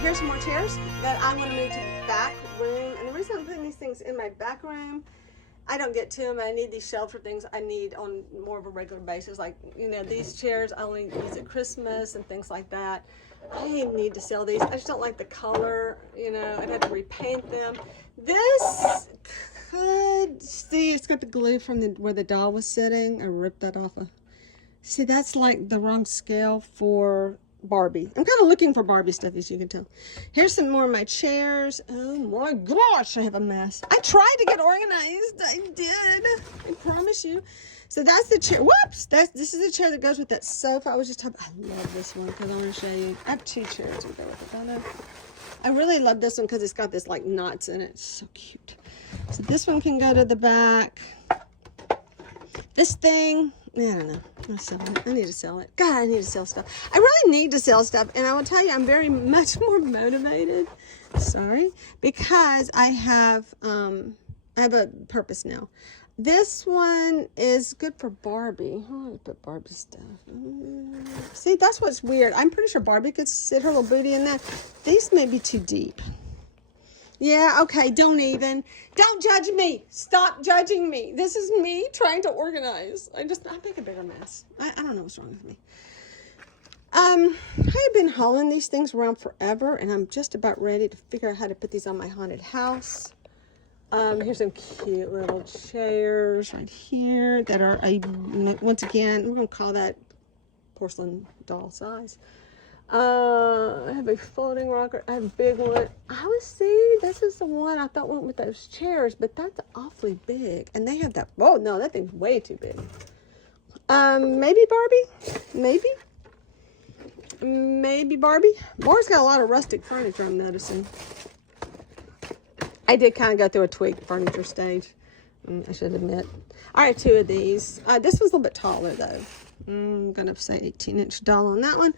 here's some more chairs that I'm going to move to the back room. And the reason I'm putting these things in my back room, I don't get to them. I need these shelves for things I need on more of a regular basis. Like, you know, these chairs I only use at Christmas and things like that. I need to sell these. I just don't like the color, you know. I'd have to repaint them. This could, see, it's got the glue from where the doll was sitting. I ripped that off. See, that's like the wrong scale for Barbie. I'm kind of looking for Barbie stuff, as you can tell. Here's some more of my chairs. Oh my gosh, I have a mess. I tried to get organized. I did. I promise you. So that's the chair. Whoops! This is the chair that goes with that sofa I was just talking about. I love this one because I want to show you. I have two chairs that go with it, don't I? I really love this one because it's got this like knots in it. It's so cute. So this one can go to the back. This thing, I don't know. I'm selling it. I need to sell it. God, I need to sell stuff. I really need to sell stuff. And I will tell you, I'm very much more motivated. Sorry. Because I have a purpose now. This one is good for Barbie. Oh, I put Barbie stuff. See, that's what's weird. I'm pretty sure Barbie could sit her little booty in that. These may be too deep. Yeah, okay, don't judge me. Stop judging me. This is me trying to organize. I make a bigger mess. I don't know what's wrong with me. I've been hauling these things around forever, and I'm just about ready to figure out how to put these on my haunted house. Here's some cute little chairs right here that are, once again, we're going to call that porcelain doll size. I have a floating rocker. I have a big one. This is the one I thought went with those chairs, but that's awfully big. And they have that, oh no, that thing's way too big. Maybe Barbie? Maybe Barbie? Moore's got a lot of rustic furniture, I'm noticing. I did kind of go through a tweaked furniture stage, I should admit. I have two of these. This one's a little bit taller though. I'm gonna say 18-inch doll on that one.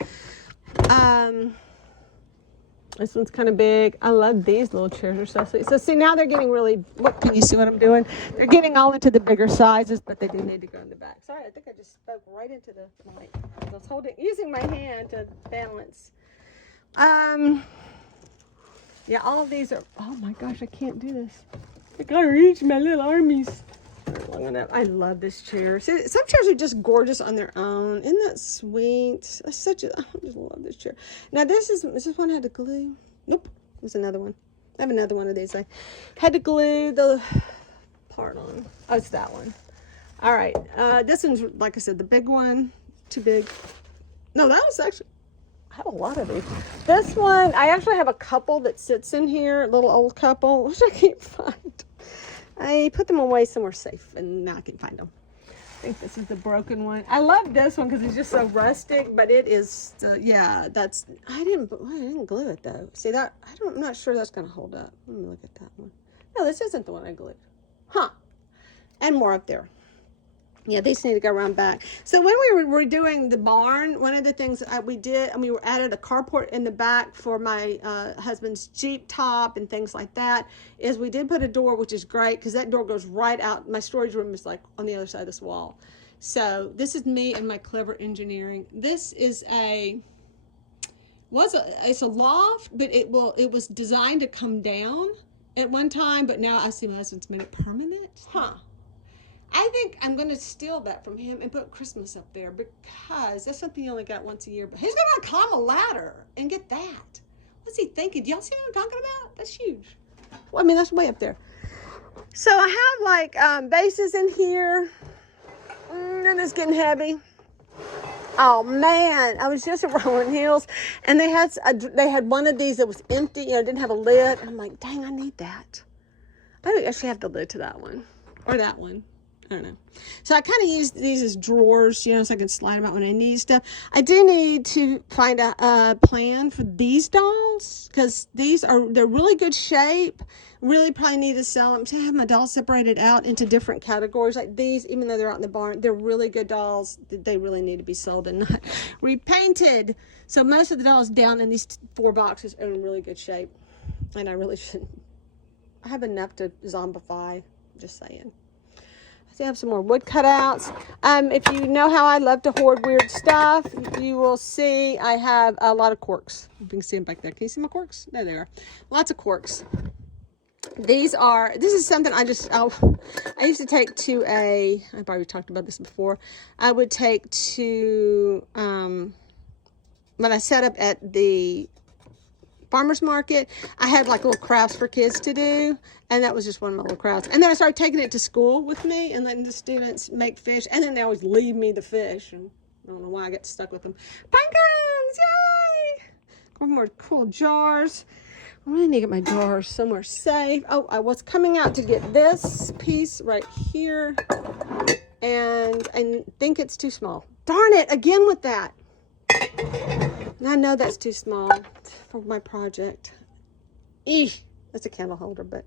This one's kind of big. I love these little chairs. They're so sweet. So see, now they're getting really, can you see what I'm doing? They're getting all into the bigger sizes, but they do need to go in the back. Sorry, I think I just spoke right into the mic. I was using my hand to balance. Yeah, all of these are, oh my gosh, I can't do this. I gotta reach my little armies. Long enough. I love this chair. See, some chairs are just gorgeous on their own. Isn't that sweet? I just love this chair. Now is this one had to glue? Nope. There's another one. I have another one of these. I had to glue the part on. Oh, it's that one. All right. This one's, like I said, the big one. Too big. No, that was actually, I have a lot of these. This one, I actually have a couple that sits in here, a little old couple, which I can't find. I put them away somewhere safe, and now I can find them. I think this is the broken one. I love this one because it's just so rustic, but it is, yeah, that's, I didn't glue it though. See that, I'm not sure that's going to hold up. Let me look at that one. No, this isn't the one I glued. Huh. And more up there. Yeah, these need to go around back. So when we were redoing the barn, one of the things we did, and we added a carport in the back for my husband's Jeep top and things like that, is we did put a door, which is great because that door goes right out. My storage room is like on the other side of this wall. So this is me and my clever engineering. This is it's a loft, but it was designed to come down at one time, but now I see my husband's made it permanent. Huh. I think I'm going to steal that from him and put Christmas up there because that's something you only got once a year. But he's going to climb a ladder and get that. What's he thinking? Do y'all see what I'm talking about? That's huge. Well, I mean, that's way up there. So I have like bases in here. And it's getting heavy. Oh man, I was just at Rolling Hills and they had one of these that was empty, didn't have a lid. And I'm like, dang, I need that. I actually have the lid to that one or that one. I don't know. So I kind of use these as drawers, so I can slide them out when I need stuff. I do need to find a plan for these dolls because they're really good shape. Really probably need to sell them. To have my dolls separated out into different categories like these, even though they're out in the barn, they're really good dolls. They really need to be sold and not repainted. So most of the dolls down in these 4 boxes are in really good shape. And I really shouldn't. I have enough to zombify, just saying. I have some more wood cutouts. If you know how I love to hoard weird stuff, you will see I have a lot of corks. You can see them back there. Can you see my corks? There they are. Lots of corks. This is something I used to take to I've already talked about this before. I would take to, when I set up at the farmer's market, I had like little crafts for kids to do, and that was just one of my little crafts. And then I started taking it to school with me and letting the students make fish, and then they always leave me the fish, and I don't know why I get stuck with them. Pumpkins, yay! More cool jars. I really need to get my jars somewhere safe. Oh, I was coming out to get this piece right here, and I think it's too small. Darn it, again with that. And I know that's too small for my project. That's a candle holder, but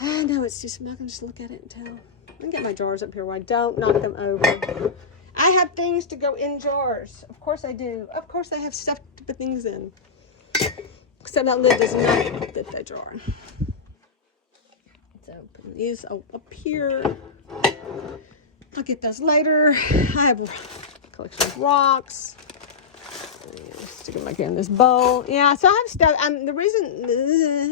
I know it's too small. I can just look at it and tell. I can get my jars up here where I don't knock them over. I have things to go in jars. Of course I do. Of course I have stuff to put things in. Except that lid does not fit that jar. So put these up here. I'll get those later. I have a collection of rocks. Stick them back in this bowl. Yeah, so I have stuff. The reason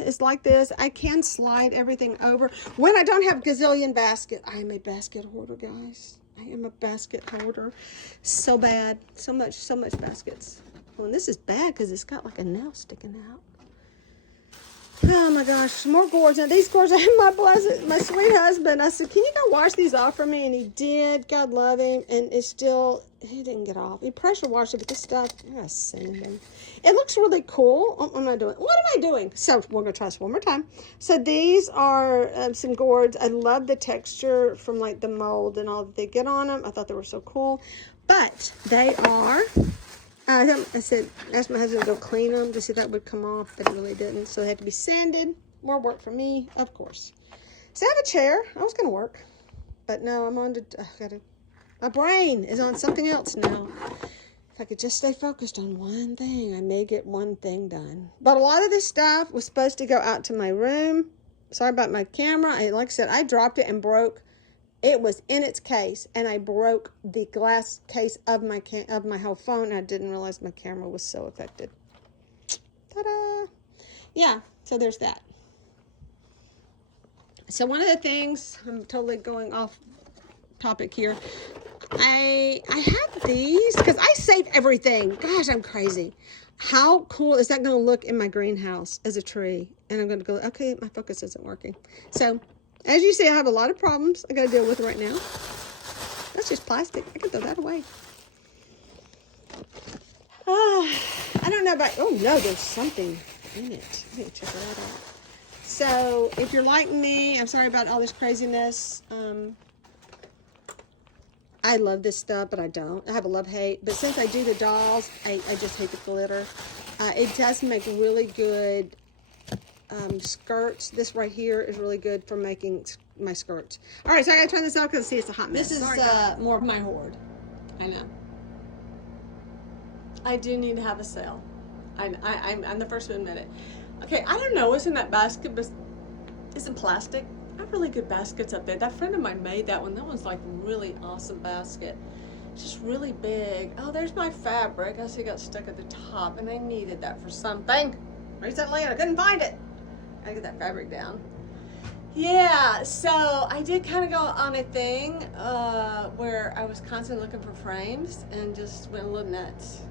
it's like this, I can slide everything over. When I don't have gazillion basket, I am a basket hoarder, guys. I am a basket hoarder. So bad. So much baskets. Well, and this is bad because it's got like a nail sticking out. Oh my gosh, more gourds. Now these gourds, I had my sweet husband. I said, can you go wash these off for me? And he did. God love him. And it's still, he didn't get off. He pressure washed it, but this stuff, I gotta sand him. It looks really cool. What am I doing? So we're gonna try this one more time. So these are some gourds. I love the texture from like the mold and all that they get on them. I thought they were so cool. But they are, I said, asked my husband to go clean them to see if that would come off, but it really didn't. So they had to be sanded. More work for me, of course. So I have a chair. I was going to work, but no, I'm on to, my brain is on something else now. If I could just stay focused on one thing, I may get one thing done. But a lot of this stuff was supposed to go out to my room. Sorry about my camera. Like I said, I dropped it and broke. It was in its case, and I broke the glass case of my whole phone, and I didn't realize my camera was so affected. Ta-da! Yeah, so there's that. So one of the things, I'm totally going off topic here. I have these because I save everything. Gosh, I'm crazy. How cool is that going to look in my greenhouse as a tree? And I'm going to go, okay, my focus isn't working. So as you see, I have a lot of problems I got to deal with right now. That's just plastic. I can throw that away. I don't know about, oh no, there's something in it. I need to check that out. So if you're like me, I'm sorry about all this craziness. I love this stuff, but I don't. I have a love-hate. But since I do the dolls, I just hate the glitter. It does make really good skirts. This right here is really good for making my skirts. All right, so I gotta turn this off because see it's a hot mess. This is more of my hoard. I know. I do need to have a sale. I'm the first to admit it. Okay, I don't know what's in that basket, but it's in plastic. I have really good baskets up there. That friend of mine made that one. That one's like a really awesome basket. It's just really big. Oh, there's my fabric. I see it got stuck at the top, and I needed that for something. Recently, and I couldn't find it. I get that fabric down. Yeah, so I did kind of go on a thing where I was constantly looking for frames and just went a little nuts.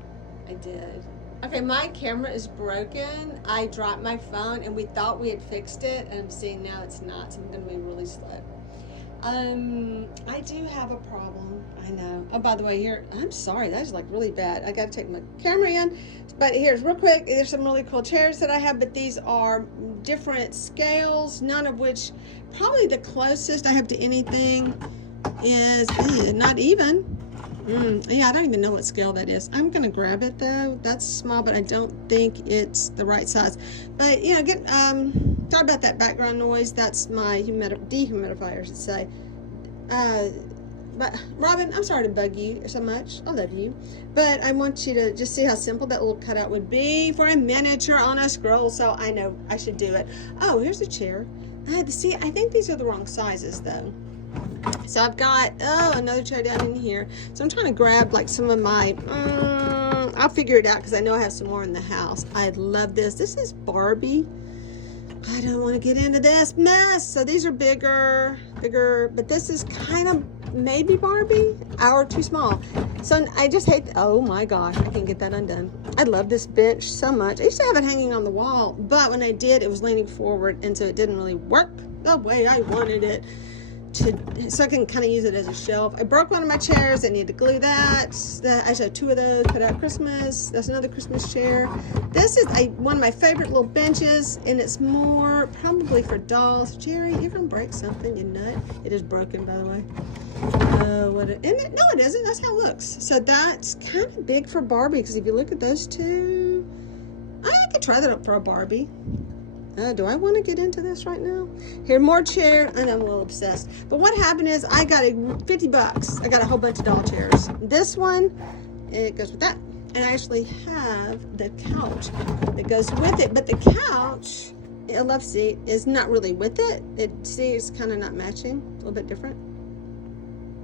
I did. Okay, my camera is broken. I dropped my phone and we thought we had fixed it, and I'm seeing now it's not, so I'm gonna be really slow. I do have a problem. I know. Oh, by the way, here, I'm sorry, that's like really bad. I gotta take my camera in. But here's real quick, there's some really cool chairs that I have, but these are different scales, none of which, probably the closest I have to anything is not even. Yeah, I don't even know what scale that is. I'm gonna grab it though. That's small, but I don't think it's the right size. But yeah, sorry about that background noise. That's my dehumidifier, I should say. But Robin, I'm sorry to bug you so much. I love you, but I want you to just see how simple that little cutout would be for a miniature on a scroll. So I know I should do it. Oh, here's a chair. I had to see. I think these are the wrong sizes though. So I've got, oh, another chair down in here. So I'm trying to grab like some of my, I'll figure it out because I know I have some more in the house. I love this. This is Barbie. I don't want to get into this mess. So these are bigger, but this is kind of maybe Barbie or too small. So I just hate, oh my gosh, I can't get that undone. I love this bench so much. I used to have it hanging on the wall, but when I did, it was leaning forward, and so it didn't really work the way I wanted it to, so I can kind of use it as a shelf. I broke one of my chairs. I need to glue that. I just have 2 of those, put out Christmas. That's another Christmas chair. This is one of my favorite little benches, and it's more probably for dolls. Jerry, you're gonna break something, you nut. It is broken, by the way. No, it isn't. That's how it looks. So that's kind of big for Barbie, because if you look at those two, I could try that up for a Barbie. Do I want to get into this right now? Here, more chair. I know I'm a little obsessed. But what happened is I got $50. I got a whole bunch of doll chairs. This one, it goes with that. And I actually have the couch that goes with it. But the couch, a love seat, is not really with it. It's kind of not matching. A little bit different.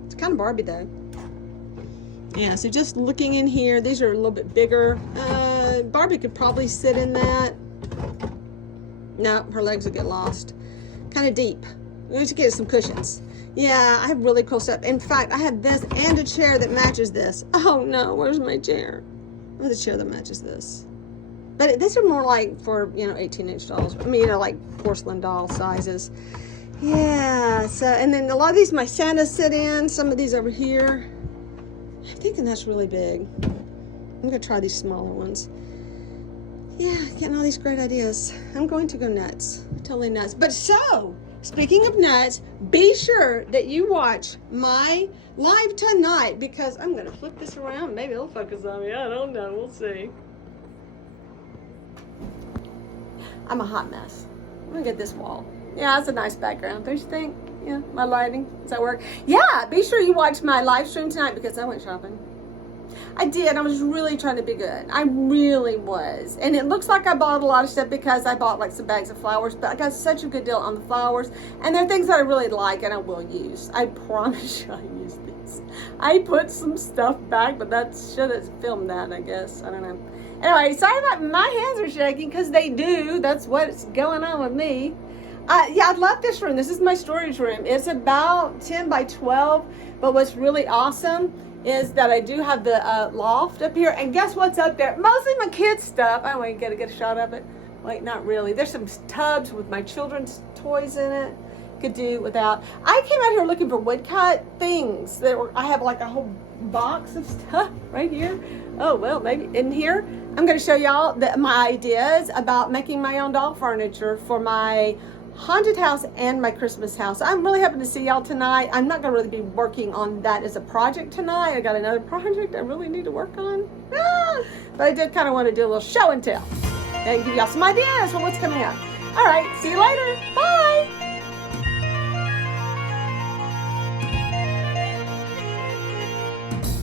It's kind of Barbie though. Yeah, so just looking in here, these are a little bit bigger. Barbie could probably sit in that. No, her legs would get lost. Kind of deep. We need to get some cushions. Yeah, I have really cool stuff. In fact, I have this and a chair that matches this. Oh no, where's my chair? Where's the chair that matches this? But these are more like for, 18-inch dolls. I mean, like porcelain doll sizes. Yeah, so, and then a lot of these my Santas sit in. Some of these over here. I'm thinking that's really big. I'm going to try these smaller ones. Yeah, getting all these great ideas. I'm going to go nuts. Totally nuts. But so, speaking of nuts, be sure that you watch my live tonight, because I'm going to flip this around. Maybe it'll focus on me. I don't know. We'll see. I'm a hot mess. I'm going to get this wall. Yeah, that's a nice background. Don't you think? Yeah, my lighting. Does that work? Yeah, be sure you watch my live stream tonight, because I went shopping. I did. I was really trying to be good. I really was. And it looks like I bought a lot of stuff because I bought like some bags of flowers, but I got such a good deal on the flowers. And they're things that I really like and I will use. I promise you I use these. I put some stuff back, but that should have filmed that, I guess. I don't know. Anyway, sorry about my hands are shaking, because they do. That's what's going on with me. Yeah, I love this room. This is my storage room. It's about 10 by 12, but what's really awesome is that I do have the loft up here, and guess what's up there? Mostly my kids' stuff. I don't want to get a shot of it. Wait, not really. There's some tubs with my children's toys in it. Could do without. I came out here looking for woodcut things. I have like a whole box of stuff right here. Oh, well, maybe in here. I'm going to show y'all my ideas about making my own doll furniture for my haunted house and my Christmas house. I'm really hoping to see y'all tonight. I'm not going to really be working on that as a project tonight. I got another project I really need to work on. But I did kind of want to do a little show and tell and give y'all some ideas for what's coming up. All right, see you later. Bye.